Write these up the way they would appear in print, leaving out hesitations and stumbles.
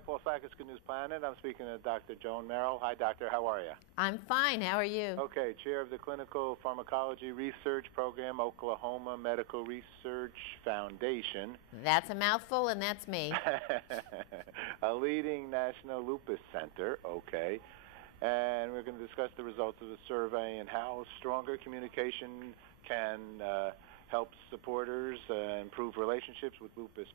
Hi, Paul Sackis, Good News Planet. I'm speaking to Dr. Joan Merrill. Hi, doctor. How are you? I'm fine. How are you? Okay, chair of the Clinical Pharmacology Research Program, Oklahoma Medical Research Foundation. That's a mouthful, and that's me. A leading national lupus center, okay. And we're going to discuss the results of the survey and how stronger communication can help supporters improve relationships with lupus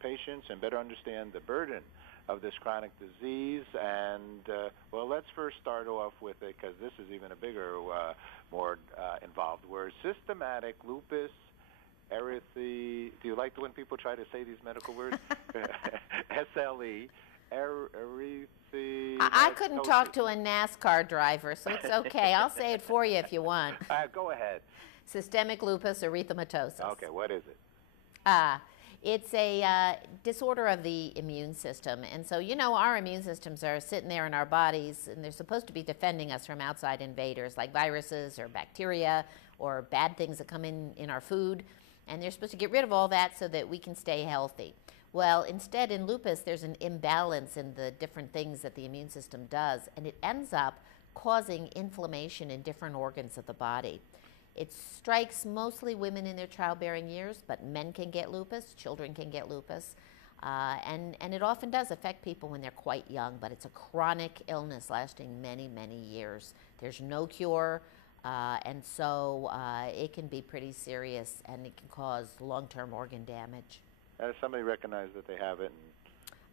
patients and better understand the burden of this chronic disease. And, well, let's first start off with it, because this is even a bigger, more involved word, systematic lupus erythema. Do you like when people try to say these medical words? SLE. I couldn't talk to a NASCAR driver, so it's okay. I'll say it for you if you want. Go ahead. Systemic lupus erythematosus. Okay, what is it? It's a disorder of the immune system. And so, you know, our immune systems are sitting there in our bodies, and they're supposed to be defending us from outside invaders like viruses or bacteria or bad things that come in our food. And they're supposed to get rid of all that so that we can stay healthy. Well, instead, in lupus, there's an imbalance in the different things that the immune system does, and it ends up causing inflammation in different organs of the body. It strikes mostly women in their childbearing years, but men can get lupus, children can get lupus, and it often does affect people when they're quite young, but it's a chronic illness lasting many, many years. There's no cure, and so it can be pretty serious, and it can cause long-term organ damage. Does somebody recognize that they have it?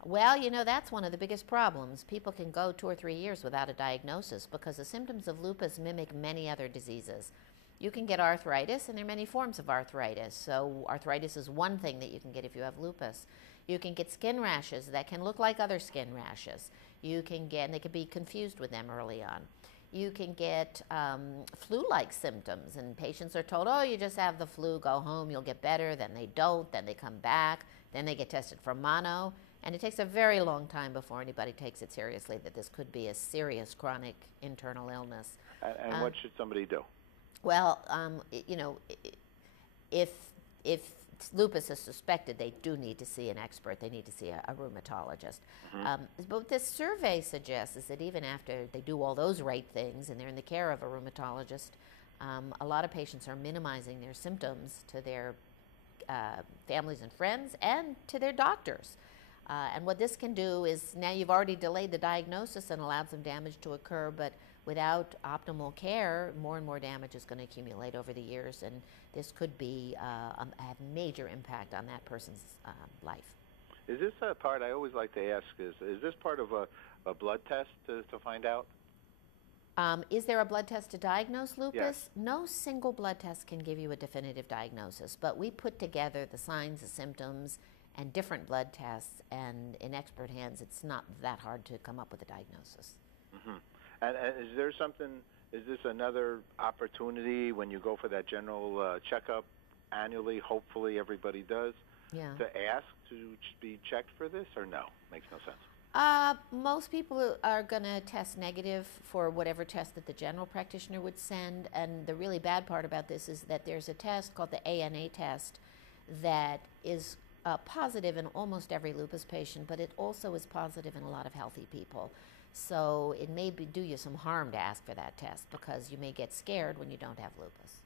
Well, you know, that's one of the biggest problems. People can go 2 or 3 years without a diagnosis because the symptoms of lupus mimic many other diseases. You can get arthritis, and there are many forms of arthritis. So arthritis is one thing that you can get if you have lupus. You can get skin rashes that can look like other skin rashes. You can get, and they can be confused with them early on. You can get flu-like symptoms, and patients are told, oh, you just have the flu, go home, you'll get better. Then they don't, then they come back, then they get tested for mono. And it takes a very long time before anybody takes it seriously that this could be a serious chronic internal illness. And what should somebody do? Well, you know, if lupus is suspected, they do need to see an expert. They need to see a rheumatologist. But what this survey suggests is that even after they do all those right things and they're in the care of a rheumatologist, a lot of patients are minimizing their symptoms to their families and friends and to their doctors. And what this can do is now you've already delayed the diagnosis and allowed some damage to occur, but without optimal care, more and more damage is going to accumulate over the years, and this could be have major impact on that person's life. Is this a part, I always like to ask, is this part of a blood test to find out? Is there a blood test to diagnose lupus? Yes. No single blood test can give you a definitive diagnosis, but we put together the signs, the symptoms, and different blood tests, and in expert hands, it's not that hard to come up with a diagnosis. Mm-hmm. And is there something, is this another opportunity when you go for that general checkup annually, hopefully everybody does, to ask to be checked for this, or no? Makes no sense. Most people are going to test negative for whatever test that the general practitioner would send, and the really bad part about this is that there's a test called the ANA test that is positive in almost every lupus patient, but it also is positive in a lot of healthy people. So it may do you some harm to ask for that test because you may get scared when you don't have lupus.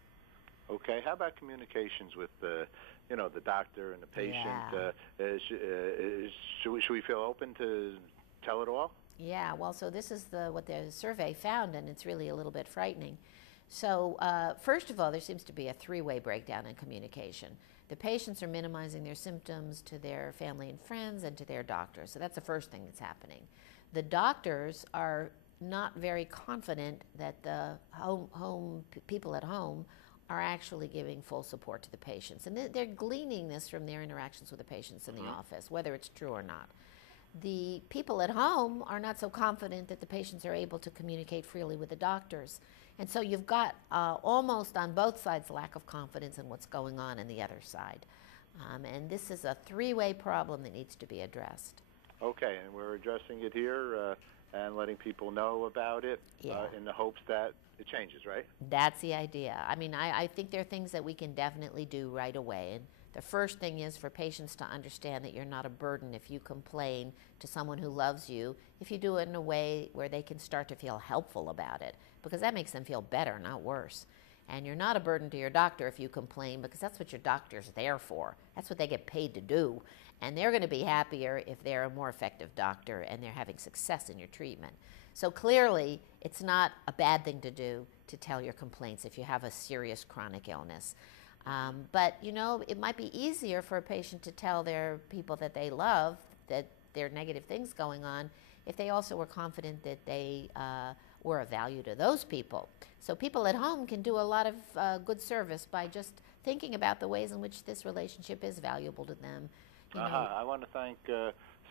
Okay. How about communications with the doctor and the patient? Yeah. Should we feel open to tell it all? Yeah. Well, so this is what the survey found, and it's really a little bit frightening. So first of all, there seems to be a three-way breakdown in communication. The patients are minimizing their symptoms to their family and friends and to their doctors. So that's the first thing that's happening. The doctors are not very confident that the people at home are actually giving full support to the patients. And they're gleaning this from their interactions with the patients in the office, whether it's true or not. The people at home are not so confident that the patients are able to communicate freely with the doctors. And so you've got almost on both sides lack of confidence in what's going on the other side. And this is a three-way problem that needs to be addressed. Okay, and we're addressing it here and letting people know about it Yeah. in the hopes that it changes, right? That's the idea. I mean, I think there are things that we can definitely do right away. And the first thing is for patients to understand that you're not a burden if you complain to someone who loves you, if you do it in a way where they can start to feel helpful about it, because that makes them feel better, not worse. And you're not a burden to your doctor if you complain, because that's what your doctor's there for. That's what they get paid to do. And they're going to be happier if they're a more effective doctor and they're having success in your treatment. So clearly, it's not a bad thing to do to tell your complaints if you have a serious chronic illness. But, you know, it might be easier for a patient to tell their people that they love that there are negative things going on if they also were confident that they were of value to those people. So people at home can do a lot of good service by just thinking about the ways in which this relationship is valuable to them. You know, I want to thank,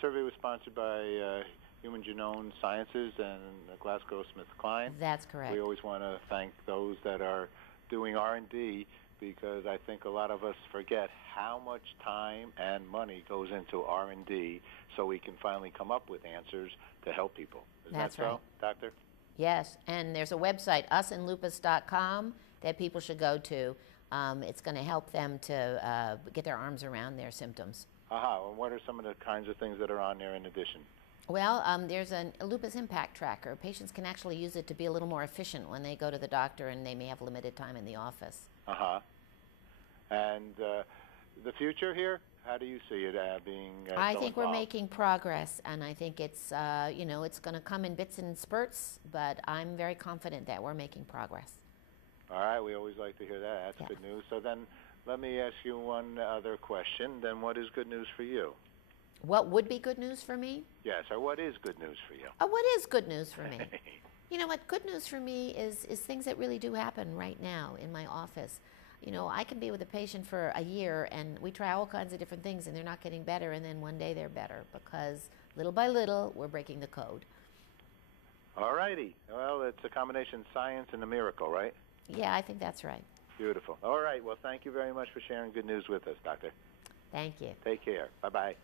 survey was sponsored by Human Genome Sciences and GlaxoSmithKline. That's correct. We always want to thank those that are doing R&D, because I think a lot of us forget how much time and money goes into R&D so we can finally come up with answers to help people. Isn't That's that so, right. Doctor? Yes, and there's a website, usinlupus.com, that people should go to. It's going to help them to get their arms around their symptoms. And what are some of the kinds of things that are on there in addition? Well, there's a lupus impact tracker. Patients can actually use it to be a little more efficient when they go to the doctor and they may have limited time in the office. And the future here, how do you see it being I so think we're involved? making progress, and I think it's, you know, it's going to come in bits and spurts, but I'm very confident that we're making progress. All right, we always like to hear that. That's good news. So then let me ask you one other question. Then what is good news for you? What would be good news for me? Yes, or what is good news for you? What is good news for me? You know what, good news for me is things that really do happen right now in my office. You know, I can be with a patient for a year and we try all kinds of different things and they're not getting better, and then one day they're better because little by little we're breaking the code. All righty. Well, it's a combination of science and a miracle, right? Yeah, I think that's right. Beautiful. All right. Well, thank you very much for sharing good news with us, Doctor. Thank you. Take care. Bye-bye.